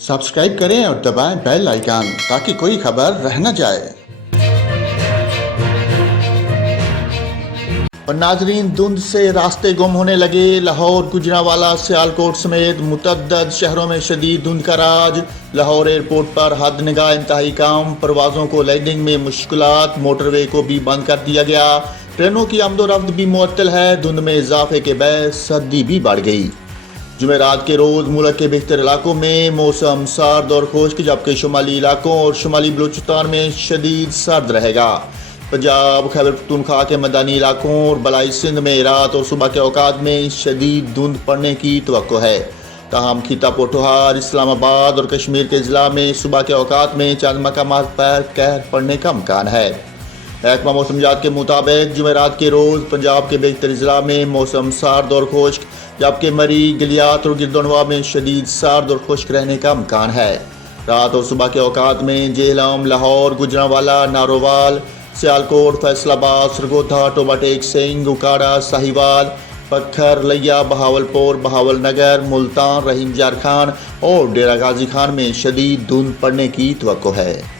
Subscribe करें और दबाएं बेल आइकन ताकि कोई खबर रह न जाए। और नाजरीन, धुंध से रास्ते गुम होने लगे। लाहौर, गुजरांवाला, सियालकोट समेत मुतअद्दिद शहरों में शदीद धुंध का राज। लाहौर एयरपोर्ट पर हद निगाह इंतहाई कम, परवाज़ों को लैंडिंग में मुश्किलात, मोटरवे को भी बंद कर दिया गया। ट्रेनों की आमदोरफ्त भी मुअत्तल है। धुंध में इजाफे के बायस सर्दी भी बढ़ गई। जुमेरात के रोज़ मुल्क के बेहतर इलाकों में मौसम सर्द और खुश्क, जबकि शुमाली इलाकों और शुमाली बलूचिस्तान में शदीद सर्द रहेगा। पंजाब, खैबर पख्तूनख्वा के मैदानी इलाकों और बलाई सिंध में रात और सुबह के औकात में शदीद धुंध पड़ने की तवक्को है। ताहम खिता पोठोहार, इस्लामाबाद और कश्मीर के ज़िला में सुबह के औकात में चंद मकामात पर कहर पड़ने का इम्कान है। महकमा मौसमियात के मुताबिक जुमेरात के रोज़ पंजाब के बेहतर ज़िला में मौसम सर्द और खुश्क, जबकि मरी, गलियात और गिरदनवा में शदीद सर्द और खुश्क रहने का इम्कान है। रात और सुबह के औकात में जेहलम, लाहौर, गुजरांवाला, नारोवाल, सियालकोट, फैसलाबाद, सरगोधा, टोबाटेक, सिंध, उकाड़ा, साहिवाल, पत्थर, लिया, बहावलपुर, बहावलनगर, मुल्तान, रहीम जार खान और डेरा गाजी खान में शदीद धुंध पड़ने की तवक्को है।